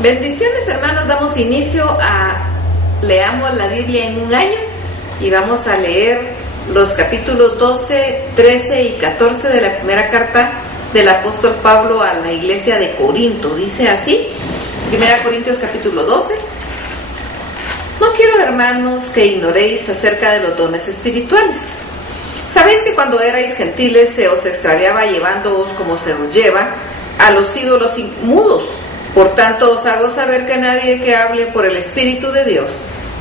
Bendiciones, hermanos, damos inicio a Leamos la Biblia en un año y vamos a leer los capítulos 12, 13 y 14 de la primera carta del apóstol Pablo a la iglesia de Corinto. Dice así, 1 Corintios capítulo 12: No quiero, hermanos, que ignoréis acerca de los dones espirituales. Sabéis que cuando erais gentiles se os extraviaba llevándoos como se os lleva a los ídolos mudos. Por tanto os hago saber que nadie que hable por el Espíritu de Dios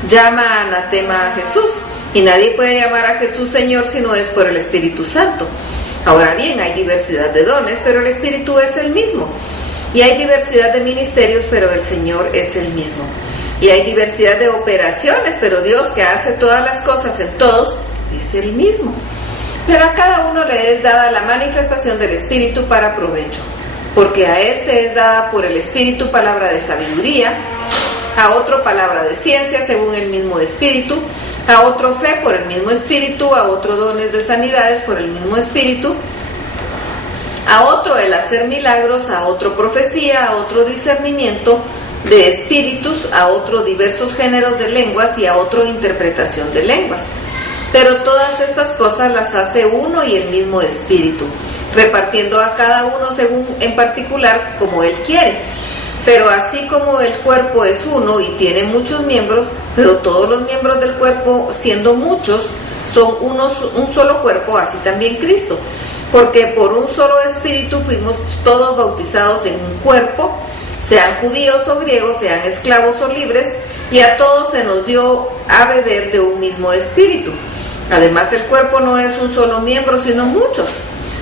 llama anatema a Jesús, y nadie puede llamar a Jesús Señor si no es por el Espíritu Santo. Ahora bien, hay diversidad de dones, pero el Espíritu es el mismo. Y hay diversidad de ministerios, pero el Señor es el mismo. Y hay diversidad de operaciones, pero Dios, que hace todas las cosas en todos, es el mismo. Pero a cada uno le es dada la manifestación del Espíritu para provecho. Porque a este es dada por el Espíritu palabra de sabiduría, a otro palabra de ciencia según el mismo Espíritu, a otro fe por el mismo Espíritu, a otro dones de sanidades por el mismo Espíritu, a otro el hacer milagros, a otro profecía, a otro discernimiento de espíritus, a otro diversos géneros de lenguas y a otro interpretación de lenguas. Pero todas estas cosas las hace uno y el mismo Espíritu, repartiendo a cada uno según en particular como Él quiere. Pero así como el cuerpo es uno y tiene muchos miembros, pero todos los miembros del cuerpo, siendo muchos, son un solo cuerpo, así también Cristo. Porque por un solo Espíritu fuimos todos bautizados en un cuerpo, sean judíos o griegos, sean esclavos o libres, y a todos se nos dio a beber de un mismo Espíritu. Además, el cuerpo no es un solo miembro, sino muchos.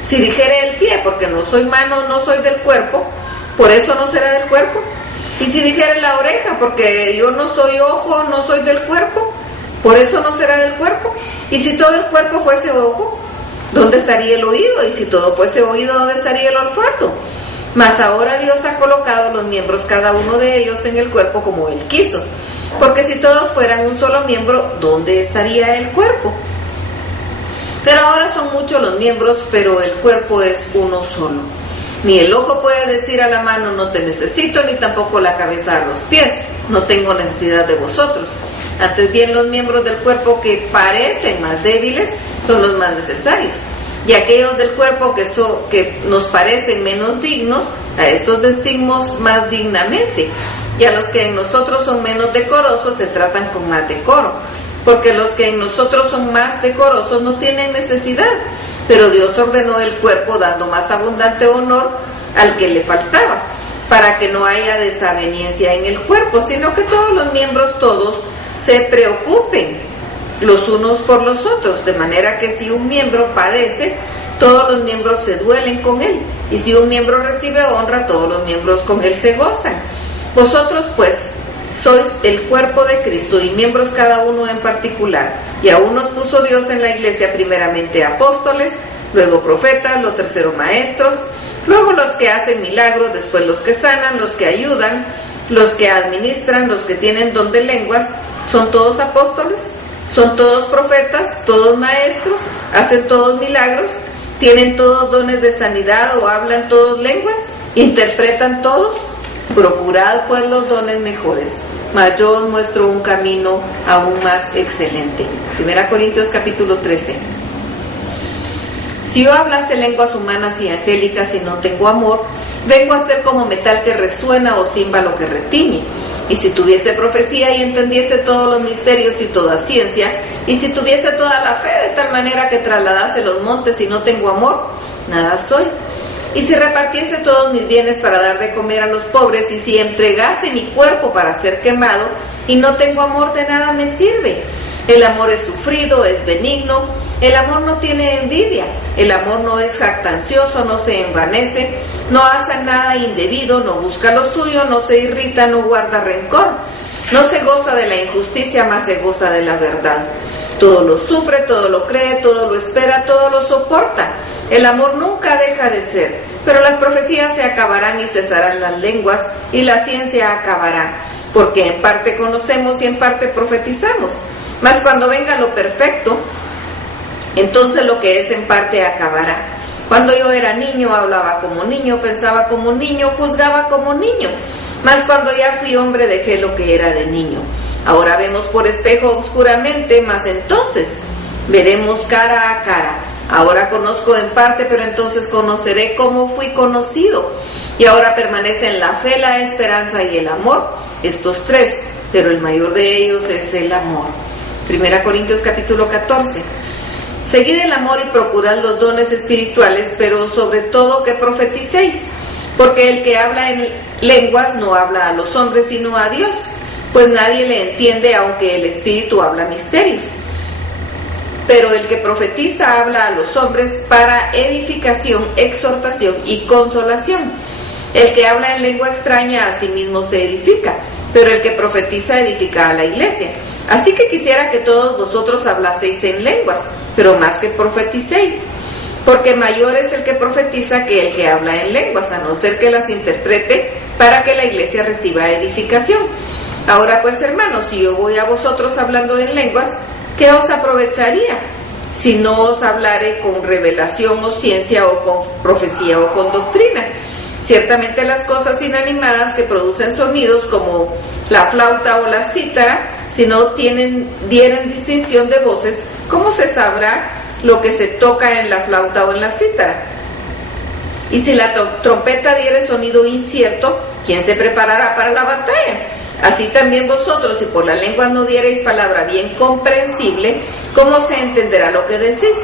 Si dijere el pie, porque no soy mano, no soy del cuerpo, por eso no será del cuerpo. Y si dijere la oreja, porque yo no soy ojo, no soy del cuerpo, por eso no será del cuerpo. Y si todo el cuerpo fuese ojo, ¿dónde estaría el oído? Y si todo fuese oído, ¿dónde estaría el olfato? Mas ahora Dios ha colocado los miembros, cada uno de ellos, en el cuerpo como Él quiso. Porque si todos fueran un solo miembro, ¿dónde estaría el cuerpo? Pero ahora son muchos los miembros, pero el cuerpo es uno solo. Ni el ojo puede decir a la mano, no te necesito, ni tampoco la cabeza a los pies, no tengo necesidad de vosotros. Antes bien, los miembros del cuerpo que parecen más débiles son los más necesarios. Y aquellos del cuerpo que nos parecen menos dignos, a estos vestimos más dignamente. Y a los que en nosotros son menos decorosos se tratan con más decoro. Porque los que en nosotros son más decorosos no tienen necesidad, pero Dios ordenó el cuerpo dando más abundante honor al que le faltaba, para que no haya desaveniencia en el cuerpo, sino que todos los miembros, todos, se preocupen los unos por los otros, de manera que si un miembro padece, todos los miembros se duelen con él, y si un miembro recibe honra, todos los miembros con él se gozan. Vosotros pues sois el cuerpo de Cristo y miembros cada uno en particular. Y aún nos puso Dios en la iglesia primeramente apóstoles, luego profetas, lo tercero maestros, luego los que hacen milagros, después los que sanan, los que ayudan, los que administran, los que tienen don de lenguas. ¿Son todos apóstoles? ¿Son todos profetas? ¿Todos maestros? ¿Hacen todos milagros? ¿Tienen todos dones de sanidad o hablan todos lenguas? ¿Interpretan todos? Procurad pues los dones mejores, mas yo os muestro un camino aún más excelente. 1 Corintios capítulo 13. Si yo hablase lenguas humanas y angélicas y no tengo amor, vengo a ser como metal que resuena o címbalo que retiñe. Y si tuviese profecía y entendiese todos los misterios y toda ciencia, y si tuviese toda la fe de tal manera que trasladase los montes y no tengo amor, nada soy. Y si repartiese todos mis bienes para dar de comer a los pobres, y si entregase mi cuerpo para ser quemado, y no tengo amor, de nada me sirve. El amor es sufrido, es benigno, el amor no tiene envidia, el amor no es jactancioso, no se envanece, no hace nada indebido, no busca lo suyo, no se irrita, no guarda rencor, no se goza de la injusticia, mas se goza de la verdad. Todo lo sufre, todo lo cree, todo lo espera, todo lo soporta. El amor nunca deja de ser, pero las profecías se acabarán y cesarán las lenguas, y la ciencia acabará, porque en parte conocemos y en parte profetizamos. Mas cuando venga lo perfecto, entonces lo que es en parte acabará. Cuando yo era niño, hablaba como niño, pensaba como niño, juzgaba como niño. Mas cuando ya fui hombre dejé lo que era de niño. Ahora vemos por espejo oscuramente, mas entonces veremos cara a cara. Ahora conozco en parte, pero entonces conoceré como fui conocido. Y ahora permanecen la fe, la esperanza y el amor, estos tres, pero el mayor de ellos es el amor. 1 Corintios capítulo 14. Seguid el amor y procurad los dones espirituales, pero sobre todo que profeticéis, porque el que habla en lenguas no habla a los hombres sino a Dios, pues nadie le entiende aunque el Espíritu habla misterios. Pero el que profetiza habla a los hombres para edificación, exhortación y consolación. El que habla en lengua extraña a sí mismo se edifica, pero el que profetiza edifica a la iglesia. Así que quisiera que todos vosotros hablaseis en lenguas, pero más que profeticéis, porque mayor es el que profetiza que el que habla en lenguas, a no ser que las interprete para que la iglesia reciba edificación. Ahora pues, hermanos, si yo voy a vosotros hablando en lenguas, ¿qué os aprovecharía? Si no os hablare con revelación o ciencia o con profecía o con doctrina. Ciertamente las cosas inanimadas que producen sonidos como la flauta o la cítara, si no dieren distinción de voces, ¿cómo se sabrá lo que se toca en la flauta o en la cítara? Y si la trompeta diere sonido incierto, ¿quién se preparará para la batalla? Así también vosotros, si por la lengua no diereis palabra bien comprensible, ¿cómo se entenderá lo que decís?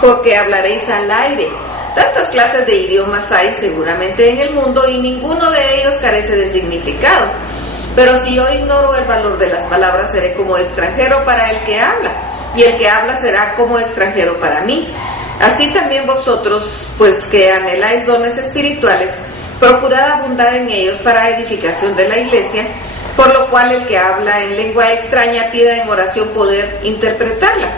Porque hablaréis al aire. Tantas clases de idiomas hay seguramente en el mundo y ninguno de ellos carece de significado. Pero si yo ignoro el valor de las palabras, seré como extranjero para el que habla, y el que habla será como extranjero para mí. Así también vosotros, pues que anheláis dones espirituales, procurad abundar en ellos para edificación de la iglesia, por lo cual el que habla en lengua extraña pida en oración poder interpretarla.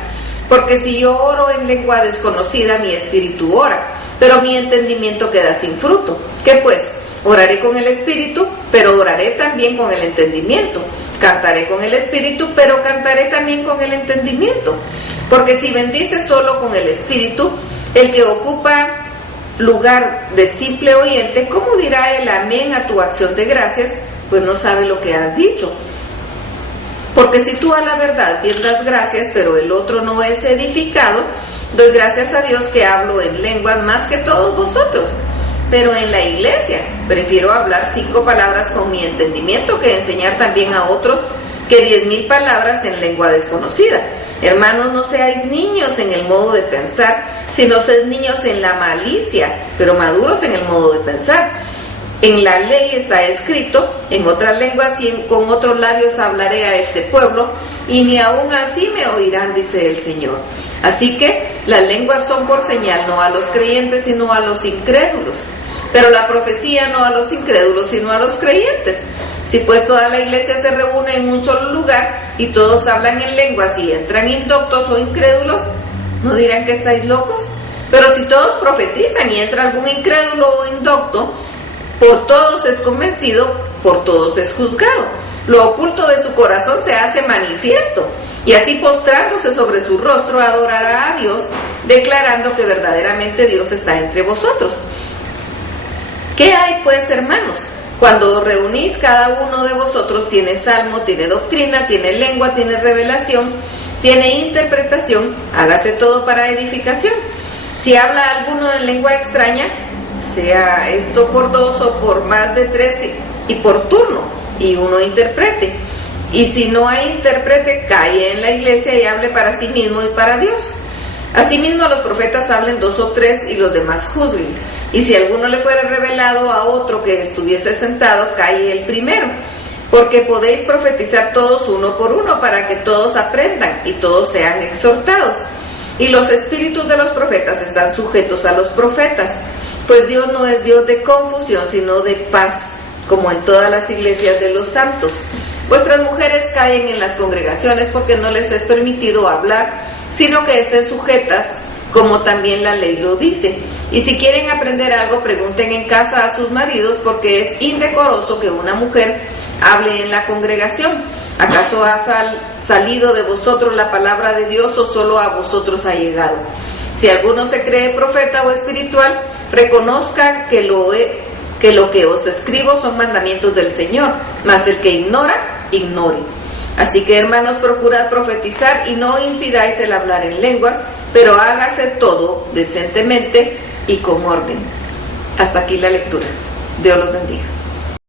Porque si yo oro en lengua desconocida, mi espíritu ora, pero mi entendimiento queda sin fruto. ¿Qué pues? Oraré con el espíritu, pero oraré también con el entendimiento. Cantaré con el espíritu, pero cantaré también con el entendimiento. Porque si bendices solo con el espíritu, el que ocupa lugar de simple oyente, ¿cómo dirá el amén a tu acción de gracias? Pues no sabe lo que has dicho. Porque si tú a la verdad bien das gracias, pero el otro no es edificado, doy gracias a Dios que hablo en lenguas más que todos vosotros. Pero en la iglesia prefiero hablar 5 palabras con mi entendimiento que enseñar también a otros que 10,000 palabras en lengua desconocida. Hermanos, no seáis niños en el modo de pensar, sino sed niños en la malicia, pero maduros en el modo de pensar. En la ley está escrito, en otras lenguas y con otros labios hablaré a este pueblo, y ni aún así me oirán, dice el Señor. Así que las lenguas son por señal, no a los creyentes, sino a los incrédulos. Pero la profecía no a los incrédulos, sino a los creyentes. Si pues toda la iglesia se reúne en un solo lugar, y todos hablan en lenguas, y entran indoctos o incrédulos, ¿no dirán que estáis locos? Pero si todos profetizan, y entra algún incrédulo o indocto, por todos es convencido, por todos es juzgado. Lo oculto de su corazón se hace manifiesto, y así postrándose sobre su rostro adorará a Dios, declarando que verdaderamente Dios está entre vosotros. ¿Qué hay pues, hermanos? Cuando os reunís, cada uno de vosotros tiene salmo, tiene doctrina, tiene lengua, tiene revelación, tiene interpretación, hágase todo para edificación. Si habla alguno en lengua extraña, sea esto por 2 o por más de 3 y por turno, y uno interprete. Y si no hay intérprete, calle en la iglesia y hable para sí mismo y para Dios. Asimismo los profetas hablen 2 o 3 y los demás juzguen. Y si alguno le fuera revelado a otro que estuviese sentado, calle el primero. Porque podéis profetizar todos uno por uno, para que todos aprendan y todos sean exhortados. Y los espíritus de los profetas están sujetos a los profetas. Pues Dios no es Dios de confusión, sino de paz, como en todas las iglesias de los santos. Vuestras mujeres caen en las congregaciones porque no les es permitido hablar, sino que estén sujetas, como también la ley lo dice. Y si quieren aprender algo, pregunten en casa a sus maridos, porque es indecoroso que una mujer hable en la congregación. ¿Acaso ha salido de vosotros la palabra de Dios, o solo a vosotros ha llegado? Si alguno se cree profeta o espiritual, reconozca que lo que lo que os escribo son mandamientos del Señor, mas el que ignora, ignore. Así que, hermanos, procurad profetizar y no impidáis el hablar en lenguas, pero hágase todo decentemente y con orden. Hasta aquí la lectura. Dios los bendiga.